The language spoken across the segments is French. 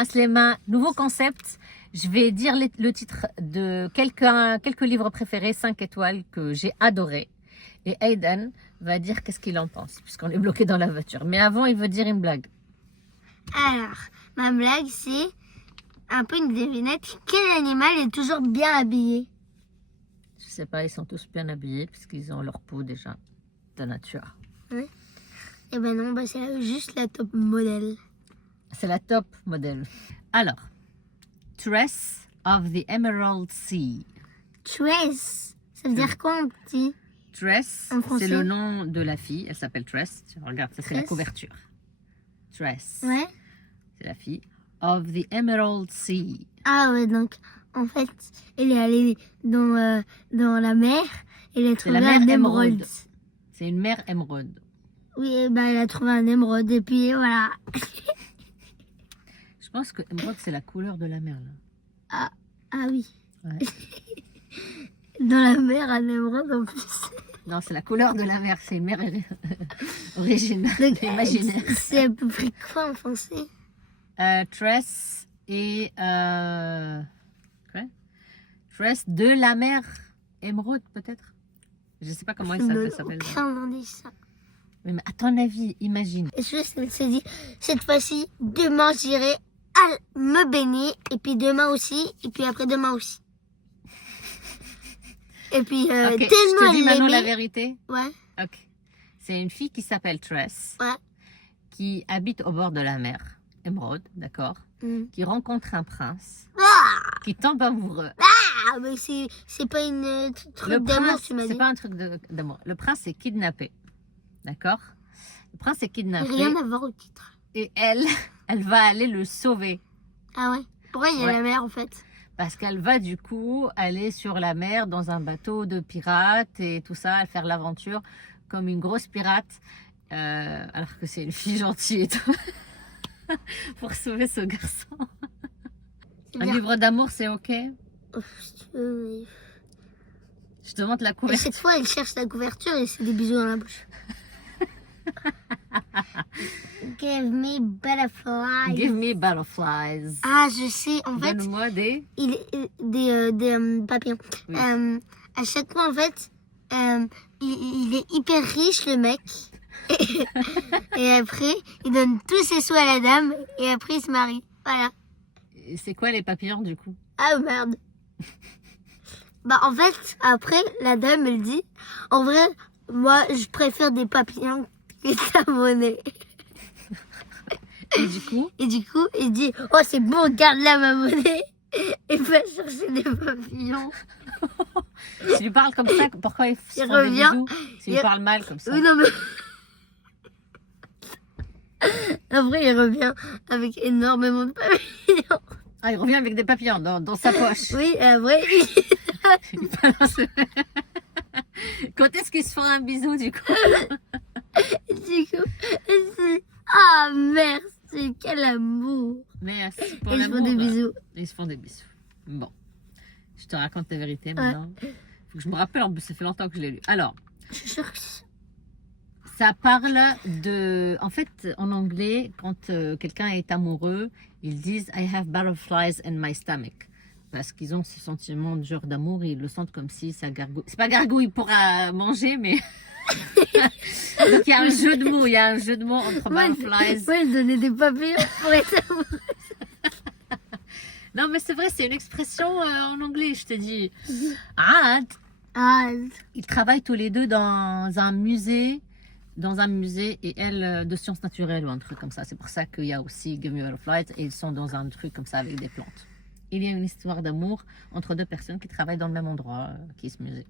Aslema, nouveau concept. Je vais dire le titre de quelques livres préférés, 5 étoiles, que j'ai adoré. Et Aiden va dire qu'est-ce qu'il en pense, puisqu'on est bloqué dans la voiture. Mais avant, il veut dire une blague. Alors, ma blague, c'est un peu une devinette. Quel animal est toujours bien habillé? Je sais pas, ils sont tous bien habillés, puisqu'ils ont leur peau déjà de nature. Oui. Eh ben non, bah c'est juste la top modèle. C'est la top modèle. Alors, Tress of the Emerald Sea. Tress, ça veut dire quoi en petit? Tress, En français? c'est le nom de la fille. Elle s'appelle Tress. Regarde, ça c'est la Tress. couverture. Tress, Ouais. c'est la fille. Of the Emerald Sea. Ah ouais, donc en fait, elle est allée dans la mer et elle a trouvé la mer un émeraude. émeraude. C'est une mer émeraude. Oui, bah elle a trouvé un émeraude et puis voilà. Je pense que émeraude, c'est la couleur de la mer. Là. Ah oui. Ouais. Dans la mer, un émeraude en plus. Non, c'est la couleur de la mer. C'est une mer originale, Donc, imaginaire. c'est à peu près quoi en français? Tress et quoi? Tress de la mer émeraude peut-être. Je sais pas comment il s'appelle. Aucun indice. Mais à ton avis, imagine. Et juste, elle se dit, cette fois-ci, demain j'irai me baigner, et puis demain aussi, et puis après-demain aussi. Et puis, Ok, tellement je te dis elle maintenant la l'aimait. vérité. Ouais, Ok. C'est une fille qui s'appelle Tress, ouais. qui habite au bord de la mer, émeraude, d'accord, Mm. qui rencontre un prince, Ah, qui tombe amoureux. mais c'est pas une Le truc d'amour, prince, tu m'as c'est dit. pas un truc d'amour. Le prince est kidnappé, d'accord. Le prince est kidnappé Rien à voir au titre. et elle va aller le sauver. Ah ouais? Pourquoi il y a Ouais. la mer en fait? Parce qu'elle va du coup aller sur la mer dans un bateau de pirates et tout ça, faire l'aventure comme une grosse pirate, alors que c'est une fille gentille et tout, pour sauver ce garçon. C'est Un bien. livre d'amour, c'est ok? Ouf, si tu veux, mais- Je te montre la Et couverture. cette fois, elle cherche la couverture et c'est des bisous dans la bouche. Give me butterflies. Give me butterflies. Ah, je sais, en fait, Donne-moi des... des papillons. Oui. À chaque fois, en fait, il est hyper riche, le mec. Et après, il donne tous ses sous à la dame. Et après, il se marie. Voilà. C'est quoi les papillons du coup? Ah, merde. Bah, en fait, après, la dame, elle dit, en vrai, moi, je préfère des papillons que ta monnaie. Et du coup, Et du coup, il dit, oh, c'est bon, garde là ma monnaie. Et va chercher des papillons. tu lui parles comme ça, pourquoi il se Il font des revient. bisous? Tu lui Il- parles mal comme ça. Oui, non, mais... Après, il revient avec énormément de papillons. Ah, il revient avec des papillons dans sa poche. Oui, et après, Il balance- Quand est-ce qu'ils se font un bisou du coup? du coup, elle se dit, ah, merci, quel amour. Merci pour Et ils se font l'amour. des bisous. Ils se font des bisous. Bon, je te raconte la vérité maintenant. Faut que je me rappelle, en plus ça fait longtemps que je l'ai lu. Alors, Je suis sûre que ça parle de... En fait, en anglais, quand quelqu'un est amoureux, ils disent « I have butterflies in my stomach ». Parce qu'ils ont ce sentiment de genre d'amour, ils le sentent comme si ça gargouille. C'est pas gargouille pour manger, mais... Donc il y a un jeu de mots, entre butterflies. Ouais, donner des papillons pour être amoureux. Non, mais c'est vrai, c'est une expression en anglais, je te dis. Ah, Ah, ils travaillent tous les deux dans un musée et elle de sciences naturelles ou un truc comme ça. C'est pour ça qu'il y a aussi Give Me Butterflies et ils sont dans un truc comme ça avec des plantes. Il y a une histoire d'amour entre deux personnes qui travaillent dans le même endroit, qui est ce musée.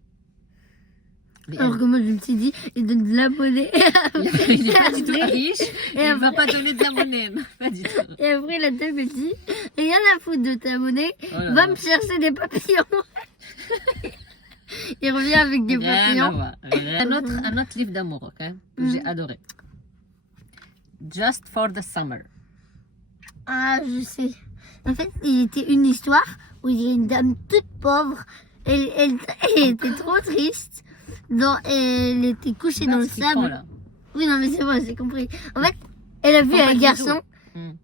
Et alors que moi, je me suis dit, il donne de la monnaie. il n'est pas du tout Après- riche et il ne va pas donner de la monnaie. Non, pas du tout. Et après, la dame, elle dit, rien à foutre de ta monnaie, Oh là va là. me chercher des papillons. Il revient avec des Rien à papillons. voir. Un autre livre d'amour, ok, que j'ai adoré. Just for the Summer. Ah, je sais. En fait, il était une histoire où il y a une dame toute pauvre. Elle était trop triste. Elle était couchée dans le C'est ce qu'ils font, sable. là. Oui, non, mais c'est bon, j'ai compris. En fait, elle a vu Faut pas un de garçon.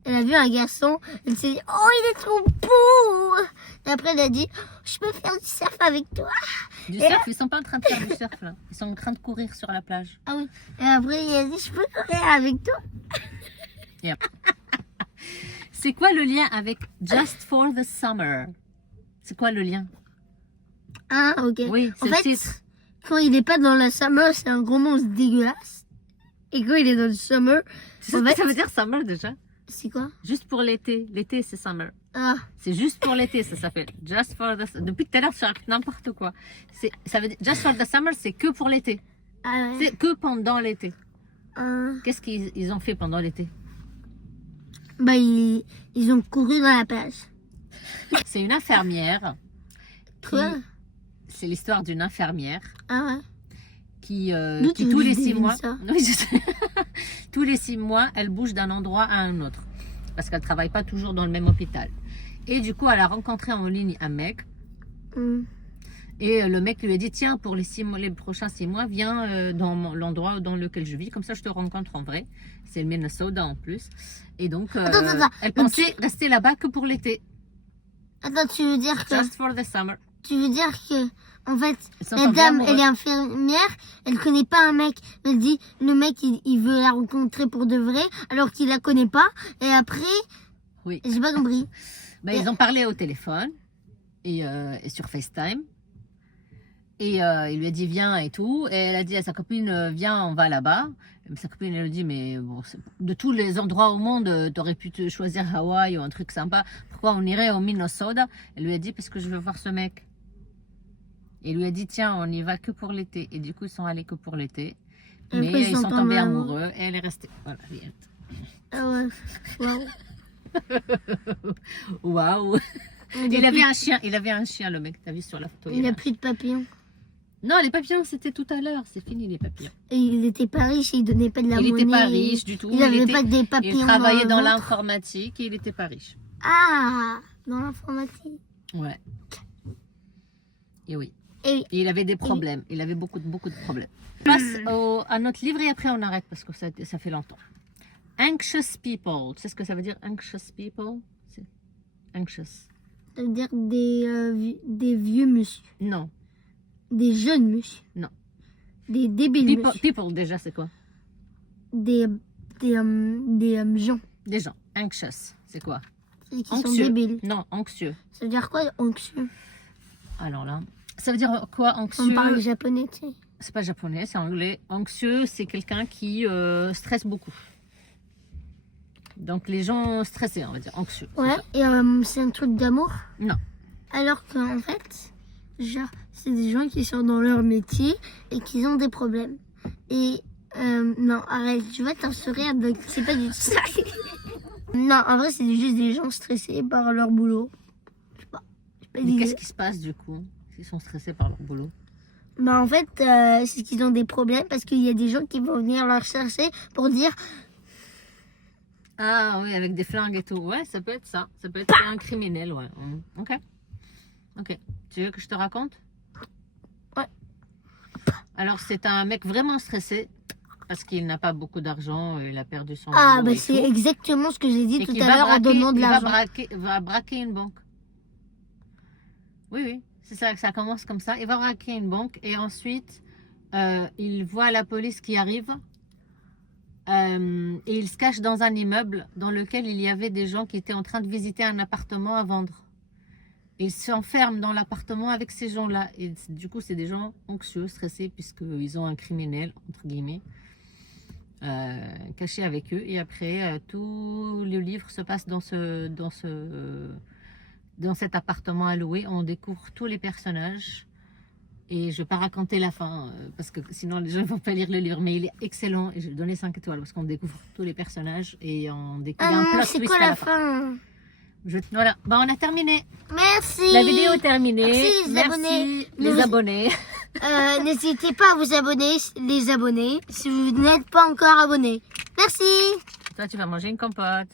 Elle a vu un garçon, elle s'est dit, oh, il est trop beau. Et après, elle a dit, je peux faire du surf avec toi. Du Et surf, ils sont pas en train de faire du surf là. Ils sont en train de courir sur la plage. Ah oui. Et après, il a dit, je peux courir avec toi. C'est quoi le lien avec Just for the Summer? C'est quoi le lien? Ah, ok. Oui, En c'est le fait, titre. quand il n'est pas dans la summer, c'est un gros monstre dégueulasse. Et quand il est dans le summer, Tu sais en ce que fait, ça veut dire summer déjà? c'est quoi? Juste pour l'été. L'été, c'est summer. Ah, C'est juste pour l'été, ça s'appelle. Just for the... Depuis tout à l'heure, je raconte n'importe quoi. Ça veut dire... Just for the summer, c'est que pour l'été. ah ouais. C'est que pendant l'été. Ah. Qu'est-ce qu'ils ont fait pendant l'été? Bah, ils ont couru dans la plage. C'est une infirmière. Quoi? C'est l'histoire d'une infirmière Ah ouais. qui D'où qui tu tous les devines 6 mois, ça? oui, je sais. Tous les 6 mois, elle bouge d'un endroit à un autre parce qu'elle travaille pas toujours dans le même hôpital. Et du coup, elle a rencontré en ligne un mec Hmm. et le mec lui a dit tiens, pour les prochains 6 mois, viens dans l'endroit dans lequel je vis, comme ça je te rencontre en vrai. C'est le Minnesota en plus. Et donc Attends. elle Donc, pensait rester là-bas que pour l'été. Attends, tu veux dire que, Just for the summer. en fait, Ils sont la tombés dame, amoureux. elle est infirmière, elle connaît pas un mec. Elle dit, le mec, il veut la rencontrer pour de vrai, alors qu'il la connaît pas. Et après, Oui. j'ai pas compris. Ben, ils ont parlé au téléphone et sur FaceTime. Et il lui a dit viens et tout. Et elle a dit à sa copine viens, on va là-bas. Et sa copine elle lui dit mais bon, de tous les endroits au monde, t'aurais pu te choisir Hawaï ou un truc sympa. Pourquoi on irait au Minnesota? Elle lui a dit parce que je veux voir ce mec. Et il lui a dit tiens, on y va que pour l'été. Et du coup ils sont allés que pour l'été. Et Mais après, ils sont tombés tombés amoureux et elle est restée. Voilà. Ah ouais. Wow. Waouh. Il avait un chien. Il avait un chien le mec. T'as vu sur la photo? Il a plus de papillons. Non, les papillons, c'était tout à l'heure. C'est fini, les papillons. Et il était pas riche, il donnait pas de la Il monnaie. n'était pas riche du tout. Il avait était- pas des il papillons. travaillait le dans ventre. l'informatique et il n'était pas riche. Ah, dans l'informatique. Ouais. Et oui. Et Et il avait des problèmes. Il avait beaucoup de problèmes. On passe à notre livre et après on arrête parce que ça fait longtemps. Anxious people. Tu sais ce que ça veut dire, anxious people? C'est anxious. ça veut dire des vieux monsieur, Non. des jeunes monsieur. Non. Des débiles monsieur. People, déjà, c'est quoi? Des gens Des gens. Anxious, c'est quoi? qui sont Anxieux. débiles. Non, anxieux. Ça veut dire quoi, anxieux? Alors là, ça veut dire quoi, On anxieux? parle japonais, tu sais. C'est pas japonais, c'est anglais. Anxieux, c'est quelqu'un qui stresse beaucoup. Donc les gens stressés, on va dire, anxieux. c'est Ouais, ça. et c'est un truc d'amour. Non. Alors qu'en fait, genre, c'est des gens qui sont dans leur métier et qui ont des problèmes. Et non, arrête, tu vas t'en sourire, donc c'est pas du tout ça. Non, en vrai, c'est juste des gens stressés par leur boulot. Je sais pas. J'ai pas Mais d'idée. qu'est-ce qui se passe du coup s'ils sont stressés par leur boulot? Bah en fait, c'est qu'ils ont des problèmes parce qu'il y a des gens qui vont venir leur chercher pour dire Ah oui, avec des flingues et tout. Ouais, ça peut être ça. Ça peut être un criminel, ouais. Ok. Ok. Tu veux que je te raconte? Ouais. Alors c'est un mec vraiment stressé parce qu'il n'a pas beaucoup d'argent, il a perdu son ah boulot bah et c'est tout. exactement ce que j'ai dit Et tout qu'il à va l'heure en braquer- donnant de il l'argent. va braquer une banque. Oui, oui, c'est ça, ça commence comme ça. Il va braquer une banque et ensuite, il voit la police qui arrive et il se cache dans un immeuble dans lequel il y avait des gens qui étaient en train de visiter un appartement à vendre. Il s'enferme dans l'appartement avec ces gens-là. Et du coup, c'est des gens anxieux, stressés, puisqu'ils ont un criminel, entre guillemets, caché avec eux. Et après, tout le livre se passe dans cet appartement à louer. On découvre tous les personnages. Et je ne vais pas raconter la fin, parce que sinon les gens ne vont pas lire le livre. Mais il est excellent. Et je vais donner 5 étoiles, parce qu'on découvre tous les personnages. Et on découvre Ah un non, plot c'est twist quoi à la fin. fin? Voilà, bah, on a terminé. Merci. La vidéo est terminée. Merci, les abonnés. les Nous- abonnés. N'hésitez pas à vous abonner, les abonnés, si vous n'êtes pas encore abonnés. Merci. Toi, tu vas manger une compote.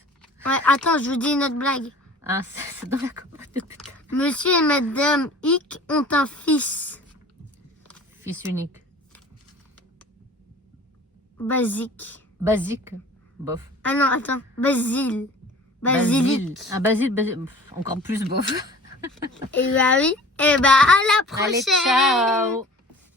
Ouais, attends, je vous dis une autre blague. Ah, c'est dans la compote de putain. Monsieur et Madame Hick ont un fils Fils unique. basique. Basique. bof. Ah non, attends. Basilic. Ah, encore plus bof. Et bah oui. Et bah à la prochaine. Allez, ciao.